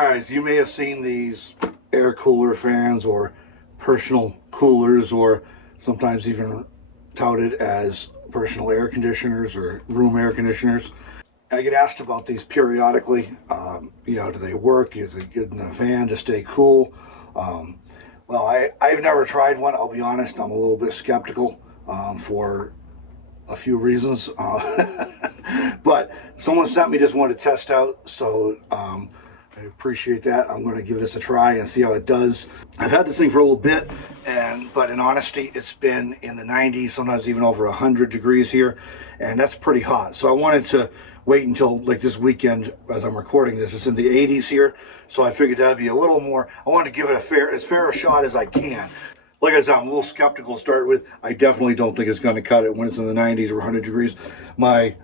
Alright, so you may have seen these air cooler fans or personal coolers, or sometimes even touted as personal air conditioners or room air conditioners. I get asked about these periodically. Do they work? Is it good in a van to stay cool? Well, I've never tried one. I'll be honest, I'm a little bit skeptical for a few reasons. But someone sent me this one to test out, so I appreciate that. I'm going to give this a try and see how it does. I've had this thing for a little bit, but in honesty, it's been in the 90s, sometimes even over 100 degrees here, and that's pretty hot. So I wanted to wait until like this weekend as I'm recording this. It's in the 80s here, so I figured that'd be a little more. I wanted to give it as fair a shot as I can. Like I said, I'm a little skeptical to start with. I definitely don't think it's going to cut it when it's in the 90s or 100 degrees.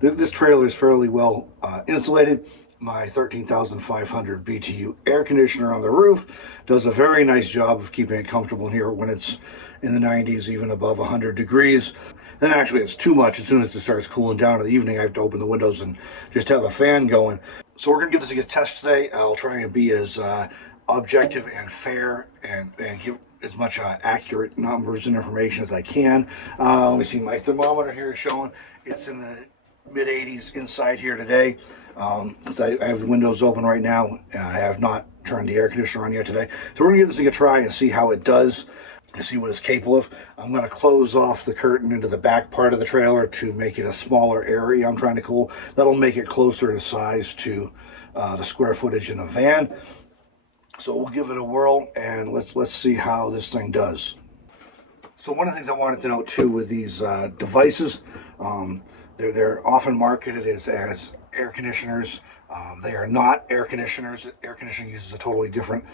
This trailer is fairly well insulated. My 13,500 BTU air conditioner on the roof does a very nice job of keeping it comfortable in here when it's in the 90s, even above 100 degrees. Then actually it's too much. As soon as it starts cooling down in the evening, I have to open the windows and just have a fan going. So we're going to give this a test today. I'll try and be as objective and fair and give as much accurate numbers and information as I can. Let me see, my thermometer here is showing it's in the mid 80s inside here today. I have the windows open right now. I have not turned the air conditioner on yet today. So we're going to give this thing a try and see how it does and see what it's capable of. I'm going to close off the curtain into the back part of the trailer to make it a smaller area I'm trying to cool. That'll make it closer in size to the square footage in a van. So we'll give it a whirl and let's see how this thing does. So one of the things I wanted to note too with these devices, they're often marketed as air conditioners. They are not air conditioners. Air conditioning uses a totally different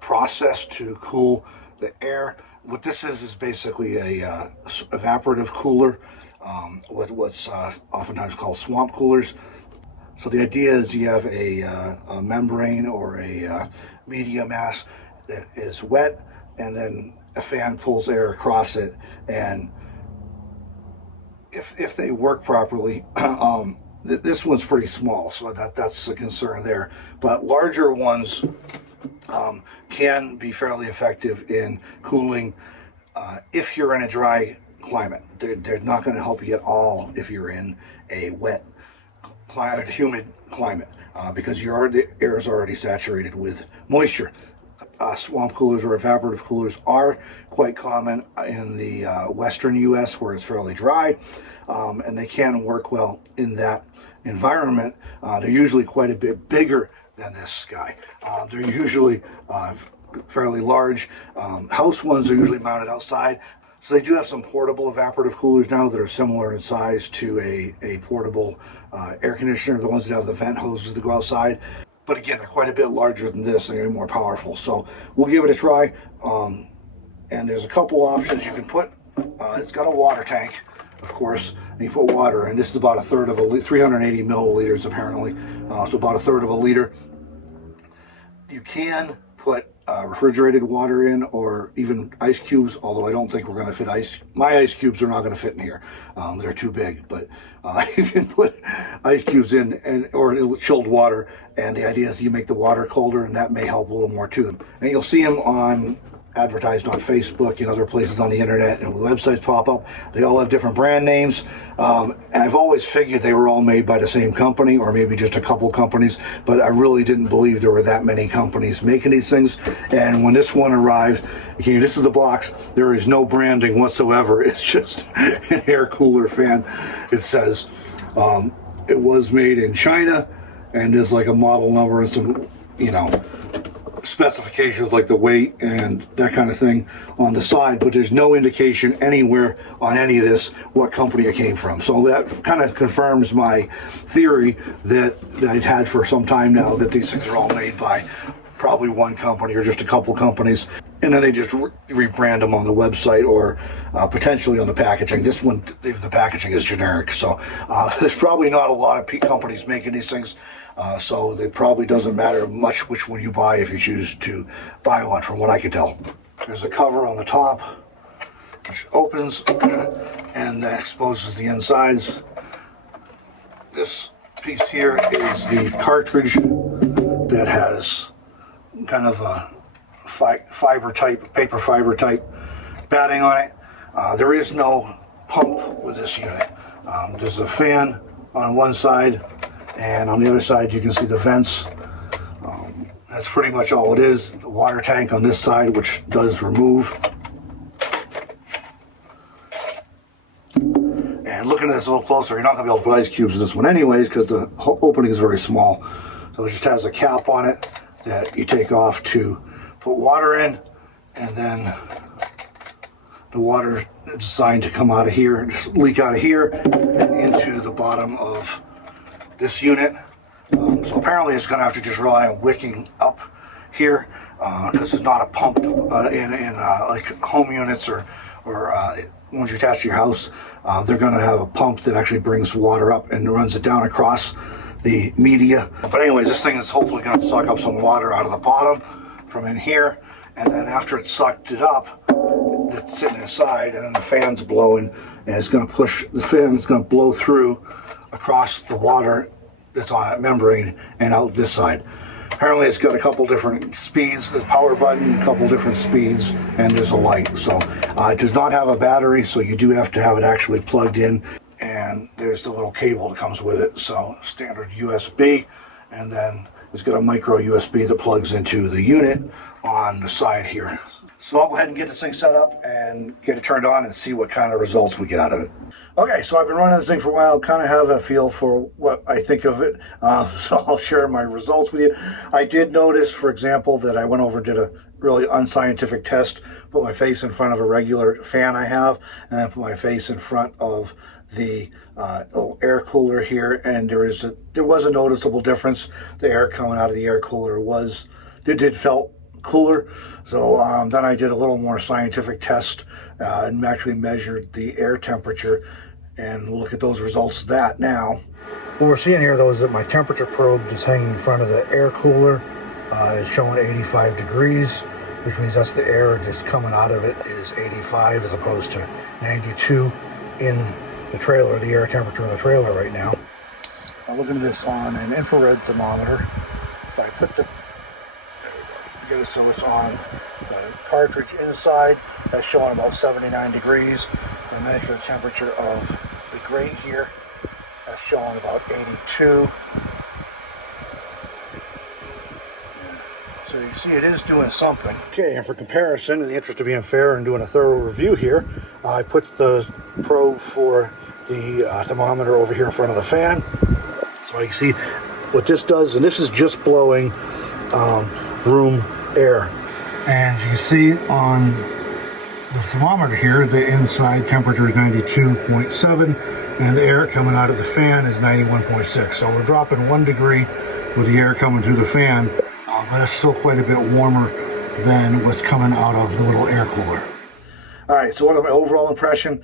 process to cool the air. What this is basically a evaporative cooler, what's oftentimes called swamp coolers. So the idea is you have a membrane or a media mass that is wet, and then a fan pulls air across it, and if they work properly, this one's pretty small, so that's a concern there. But larger ones can be fairly effective in cooling if you're in a dry climate. They're not going to help you at all if you're in a wet climate, humid climate, because the air is already saturated with moisture. Swamp coolers or evaporative coolers are quite common in the western U.S. where it's fairly dry, and they can work well in that environment. They're usually quite a bit bigger than this guy. They're usually fairly large. House ones are usually mounted outside. So they do have some portable evaporative coolers now that are similar in size to a portable air conditioner, the ones that have the vent hoses that go outside. But again, they're quite a bit larger than this, and they're more powerful. So we'll give it a try. And there's a couple options you can put. It's got a water tank, of course, and you put water in. This is about a third of a liter, 380 milliliters apparently, so about a third of a liter. You can put refrigerated water in, or even ice cubes, although I don't think we're going to fit my ice cubes are not going to fit in here. They're too big, but you can put ice cubes in or chilled water, and the idea is you make the water colder, and that may help a little more too. And you'll see them advertised on Facebook and other places on the internet, and websites pop up. They all have different brand names, and I've always figured they were all made by the same company, or maybe just a couple companies, but I really didn't believe there were that many companies making these things. And when this one arrived, okay, this is the box. There is no branding whatsoever. It's just an air cooler fan. It says it was made in China, and there's like a model number and some, specifications like the weight and that kind of thing on the side, but there's no indication anywhere on any of this what company it came from. So that kind of confirms my theory that I'd had for some time now, that these things are all made by probably one company or just a couple companies, and then they just rebrand them on the website or potentially on the packaging. This one, the packaging is generic, so there's probably not a lot of companies making these things, so it probably doesn't matter much which one you buy if you choose to buy one, from what I can tell. There's a cover on the top which opens and exposes the insides. This piece here is the cartridge that has kind of a paper fiber type batting on it. There is no pump with this unit. There's a fan on one side, and on the other side you can see the vents. That's pretty much all it is. The water tank on this side, which does remove. And looking at this a little closer, you're not going to be able to put ice cubes in this one anyways, because the opening is very small. So it just has a cap on it that you take off to put water in, and then the water is designed to come out of here, just leak out of here and into the bottom of this unit. So apparently it's going to have to just rely on wicking up here, because it's not a pump in like home units or ones you attach to your house. They're going to have a pump that actually brings water up and runs it down across the media. But anyways, this thing is hopefully going to suck up some water out of the bottom from in here, and then after it's sucked it up, it's sitting inside, and then the fan's blowing, and it's going to push, the fan is going to blow through across the water that's on that membrane and out this side. Apparently it's got a couple different speeds, there's a power button, a couple different speeds, and there's a light. So it does not have a battery, so you do have to have it actually plugged in, and there's the little cable that comes with it. So standard USB, and then it's got a micro USB that plugs into the unit on the side here. So I'll go ahead and get this thing set up and get it turned on and see what kind of results we get out of it. Okay, so I've been running this thing for a while, kind of have a feel for what I think of it, so I'll share my results with you. I did notice, for example, that I went over and did a really unscientific test, put my face in front of a regular fan I have, and then put my face in front of the little air cooler here, and there was a noticeable difference. The air coming out of the air cooler did felt cooler. So then I did a little more scientific test and actually measured the air temperature, and look at those results of that now. What we're seeing here though is that my temperature probe that's hanging in front of the air cooler is showing 85 degrees, which means that's the air that's coming out of it is 85 as opposed to 92 in the trailer, the air temperature in the trailer right now. I'm looking at this on an infrared thermometer. If I put get it so it's on the cartridge inside, that's showing about 79 degrees. If I measure the temperature of the grate here, that's showing about 82. So you see it is doing something. Okay, and for comparison, in the interest of being fair and doing a thorough review here, I put the probe for the thermometer over here in front of the fan. So you can see what this does, and this is just blowing room air. And you can see on the thermometer here, the inside temperature is 92.7, and the air coming out of the fan is 91.6. So we're dropping 1 degree with the air coming through the fan, but it's still quite a bit warmer than what's coming out of the little air cooler. All right, so what is my overall impression?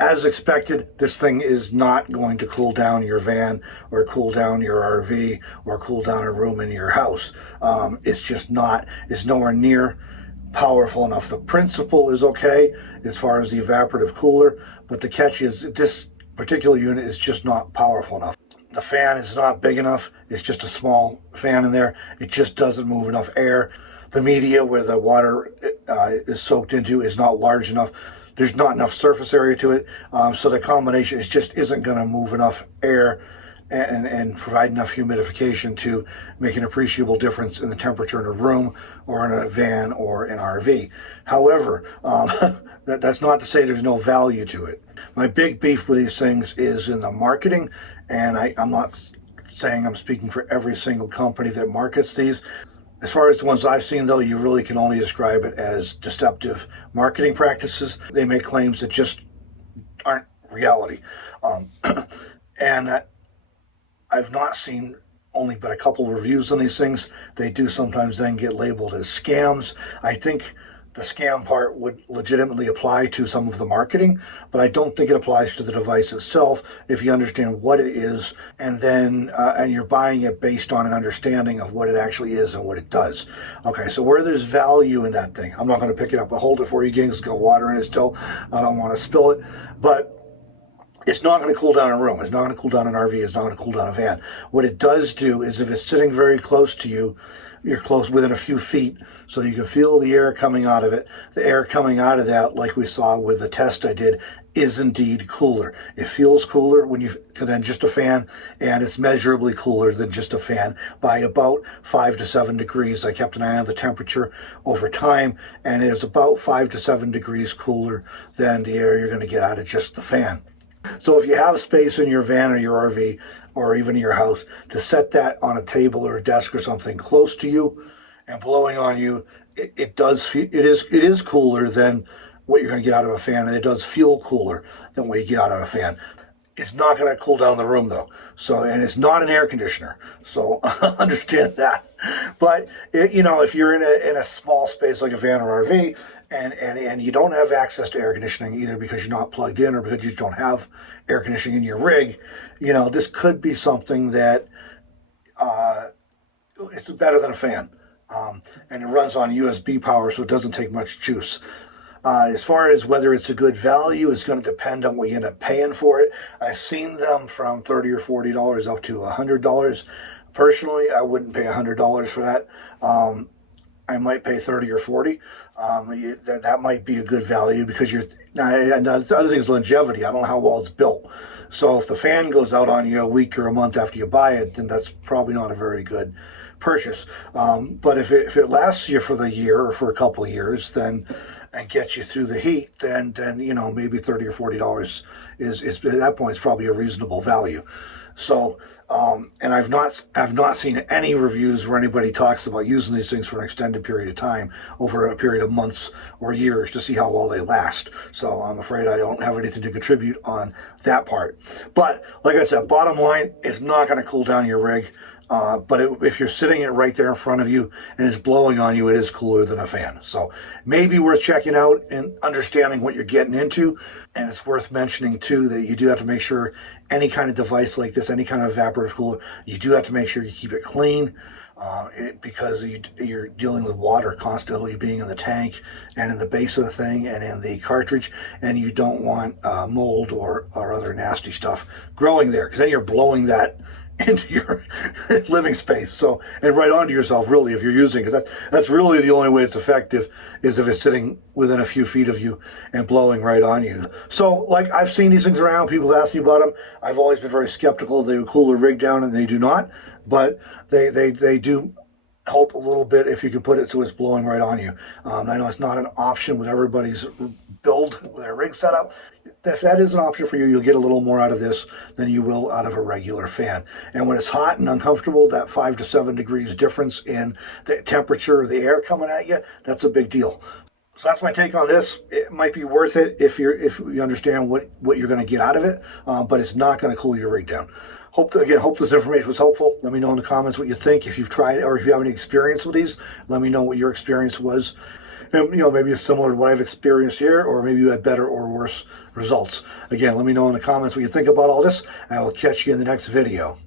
As expected, this thing is not going to cool down your van or cool down your RV or cool down a room in your house. It's just not, it's nowhere near powerful enough. The principle is okay as far as the evaporative cooler, but the catch is this particular unit is just not powerful enough. The fan is not big enough. It's just a small fan in there. It just doesn't move enough air. The media where the water is soaked into is not large enough. There's not enough surface area to it. So the combination just isn't going to move enough air and provide enough humidification to make an appreciable difference in the temperature in a room or in a van or an RV. However, that's not to say there's no value to it. My big beef with these things is in the marketing, and I'm not saying I'm speaking for every single company that markets these. As far as the ones I've seen, though, you really can only describe it as deceptive marketing practices. They make claims that just aren't reality. And I've not seen only but a couple reviews on these things. They do sometimes then get labeled as scams. I think the scam part would legitimately apply to some of the marketing, but I don't think it applies to the device itself if you understand what it is, and then and you're buying it based on an understanding of what it actually is and what it does. Okay, so where there's value in that thing, I'm not going to pick it up and hold it for you again. It's got water in it still. I don't want to spill it, but It's not going to cool down a room. It's not going to cool down an RV. It's not going to cool down a van. What it does do is if it's sitting very close to you, you're close within a few feet, so you can feel the air coming out of it. The air coming out of that, like we saw with the test I did, is indeed cooler. It feels cooler than just a fan, and it's measurably cooler than just a fan by about 5 to 7 degrees. I kept an eye on the temperature over time, and it is about 5 to 7 degrees cooler than the air you're going to get out of just the fan. So if you have space in your van or your RV or even in your house to set that on a table or a desk or something close to you and blowing on you, it is cooler than what you're going to get out of a fan, and it does feel cooler than what you get out of a fan. It's not going to cool down the room though. So, and it's not an air conditioner. So understand that. But if you're in a small space like a van or RV, and you don't have access to air conditioning either because you're not plugged in or because you don't have air conditioning in your rig, this could be something that it's better than a fan. And it runs on USB power, so it doesn't take much juice. As far as whether it's a good value, it's going to depend on what you end up paying for it. I've seen them from $30 or $40 up to $100. Personally, I wouldn't pay $100 for that. I might pay 30 or 40. That might be a good value because and the other thing is longevity. I don't know how well it's built. So if the fan goes out on you a week or a month after you buy it, then that's probably not a very good purchase. But if it lasts you for the year or for a couple of years, and gets you through the heat, then maybe $30 or $40 is at that point it's probably a reasonable value. So and I've not seen any reviews where anybody talks about using these things for an extended period of time, over a period of months or years, to see how well they last. So I'm afraid I don't have anything to contribute on that part. But like I said, bottom line, it's not going to cool down your rig. But if you're sitting it right there in front of you and it's blowing on you, it is cooler than a fan. So maybe worth checking out and understanding what you're getting into. And it's worth mentioning too that you do have to make sure any kind of device like this, any kind of evaporative cooler, you do have to make sure you keep it clean, because you're dealing with water constantly being in the tank and in the base of the thing and in the cartridge, and you don't want mold or other nasty stuff growing there, because then you're blowing that into your living space, so, and right onto yourself, really, if you're using it. That's really the only way it's effective, is if it's sitting within a few feet of you and blowing right on you. So, like, I've seen these things around, people ask me about them. I've always been very skeptical. They would cool a rig down, and they do not, but they do help a little bit if you can put it so it's blowing right on you. I know it's not an option with everybody's build, with their rig setup. If that is an option for you, you'll get a little more out of this than you will out of a regular fan. And when it's hot and uncomfortable, that 5 to 7 degrees difference in the temperature of the air coming at you, that's a big deal. So that's my take on this. It might be worth it if you understand what you're going to get out of it, but it's not going to cool your rig down. Hope this information was helpful. Let me know in the comments what you think. If you've tried, or if you have any experience with these, let me know what your experience was. And, maybe it's similar to what I've experienced here, or maybe you had better or worse results. Again, let me know in the comments what you think about all this, and I will catch you in the next video.